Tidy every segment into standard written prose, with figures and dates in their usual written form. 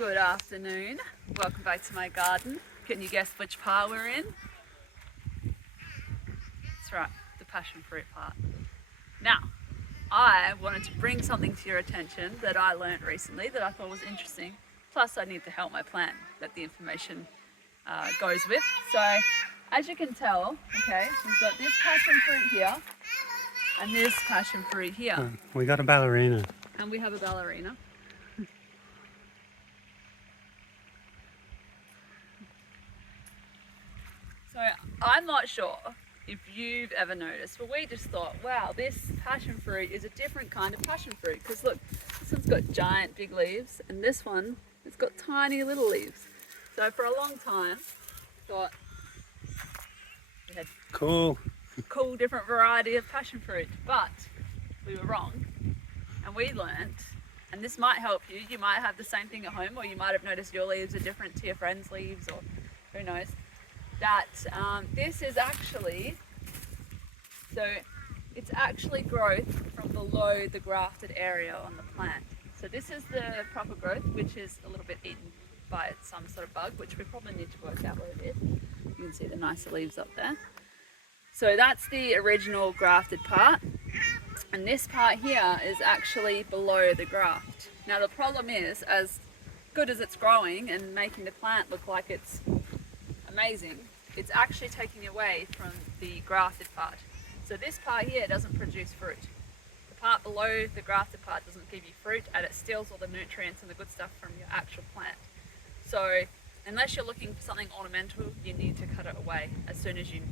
Good afternoon. Welcome back to my garden. Can you guess which part we're in? That's right, the passion fruit part. Now, I wanted to bring something to your attention that I learned recently that I thought was interesting. Plus, I need to help my plant that the information goes with. So, as you can tell, okay, we've got this passion fruit here and this passion fruit here. We got a ballerina. And we have a ballerina. So I'm not sure if you've ever noticed, but we just thought, wow, this passion fruit is a different kind of passion fruit. Because look, this one's got giant big leaves, and this one, it's got tiny little leaves. So for a long time, I thought we had Cool different variety of passion fruit, but we were wrong. And we learnt, and this might help you, you might have the same thing at home, or you might have noticed your leaves are different to your friends' leaves, or who knows, that this is actually, so it's actually growth from below the grafted area on the plant. So this is the proper growth, which is a little bit eaten by some sort of bug, which we probably need to work out what it is. You can see the nicer leaves up there. So that's the original grafted part. And this part here is actually below the graft. Now the problem is, as good as it's growing and making the plant look like it's amazing, it's actually taking away from the grafted part. So this part here doesn't produce fruit. The part below the grafted part doesn't give you fruit, and it steals all the nutrients and the good stuff from your actual plant. So unless you're looking for something ornamental, you need to cut it away as soon as you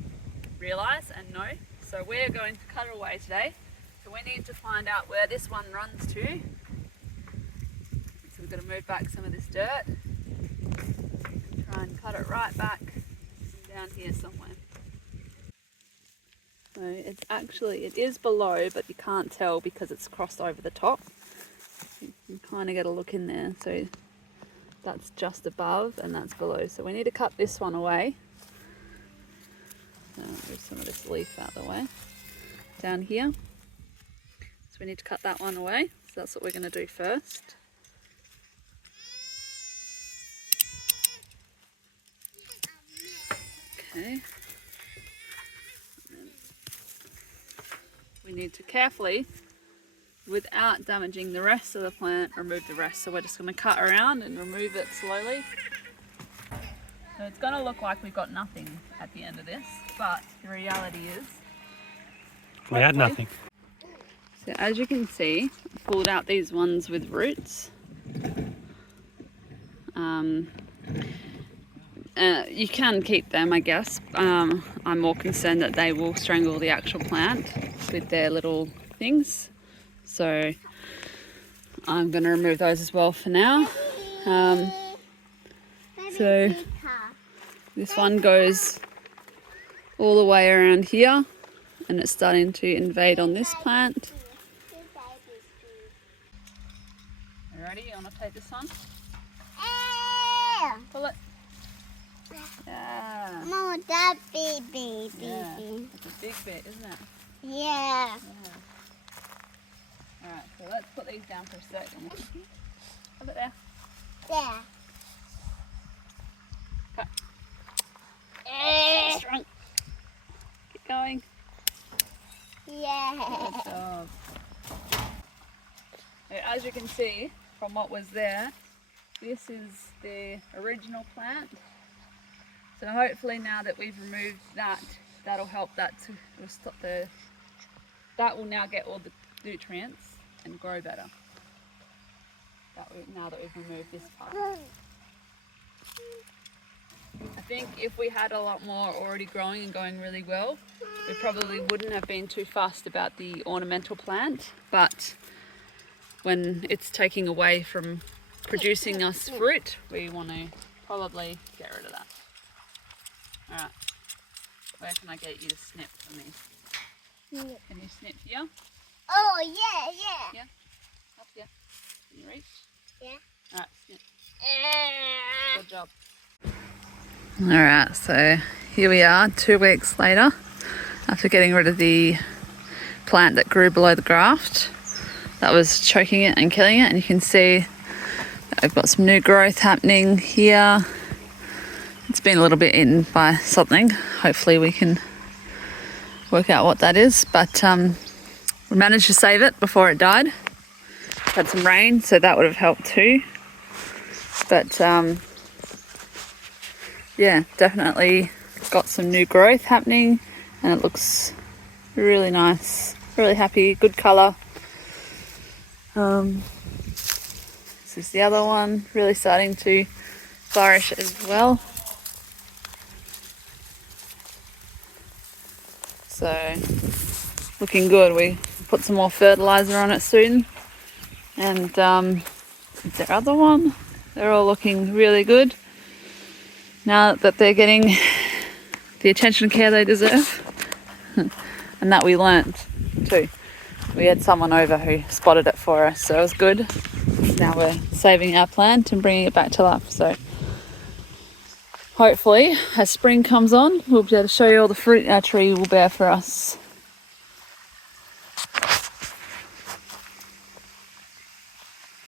realize and know. So we're going to cut it away today. So we need to find out where this one runs to. So we've got to move back some of this dirt. Try and cut it right back down here somewhere. So it's actually, it is below, but you can't tell because it's crossed over the top. You can kind of get a look in there. So that's just above and that's below. So we need to cut this one away. Move some of this leaf out of the way. Down here. So we need to cut that one away. So that's what we're going to do first. Okay. We need to carefully, without damaging the rest of the plant, remove the rest. So we're just going to cut around and remove it slowly. So it's going to look like we've got nothing at the end of this, but the reality is we had nothing. So as you can see, I pulled out these ones with roots. You can keep them, I guess. I'm more concerned that they will strangle the actual plant with their little things. So I'm going to remove those as well for now. So this one goes all the way around here, and it's starting to invade on this plant. You ready? You want to take this one? Pull it. Yeah. Mama, that baby. Yeah. It's a big bit, isn't it? Yeah. Alright, so let's put these down for a second. Have it there. Yeah. Okay. Strong. Keep going. Yeah. Good job. As you can see from what was there, this is the original plant. So hopefully now that we've removed that, that'll help that to stop that will now get all the nutrients and grow better. Now that we've removed this part. I think if we had a lot more already growing and going really well, we probably wouldn't have been too fussed about the ornamental plant, but when it's taking away from producing us fruit, we want to probably get rid of that. Alright, where can I get you to snip for me? Can you snip here? Oh, yeah. Yeah? Up here. Can you reach? Yeah. Alright, snip. Yeah. Good job. Alright, so here we are 2 weeks later after getting rid of the plant that grew below the graft that was choking it and killing it, and you can see I've got some new growth happening here. It's been a little bit eaten by something. Hopefully we can work out what that is. But we managed to save it before it died. Had some rain, so that would have helped too. But yeah, definitely got some new growth happening, and it looks really nice. Really happy, good colour. This is the other one, really starting to flourish as well. So looking good. We put some more fertilizer on it soon. And their other one, they're all looking really good now that they're getting the attention and care they deserve. And that we learnt too. We had someone over who spotted it for us, so it was good. Now we're saving our plant and bringing it back to life. So hopefully as spring comes on, we'll be able to show you all the fruit our tree will bear for us.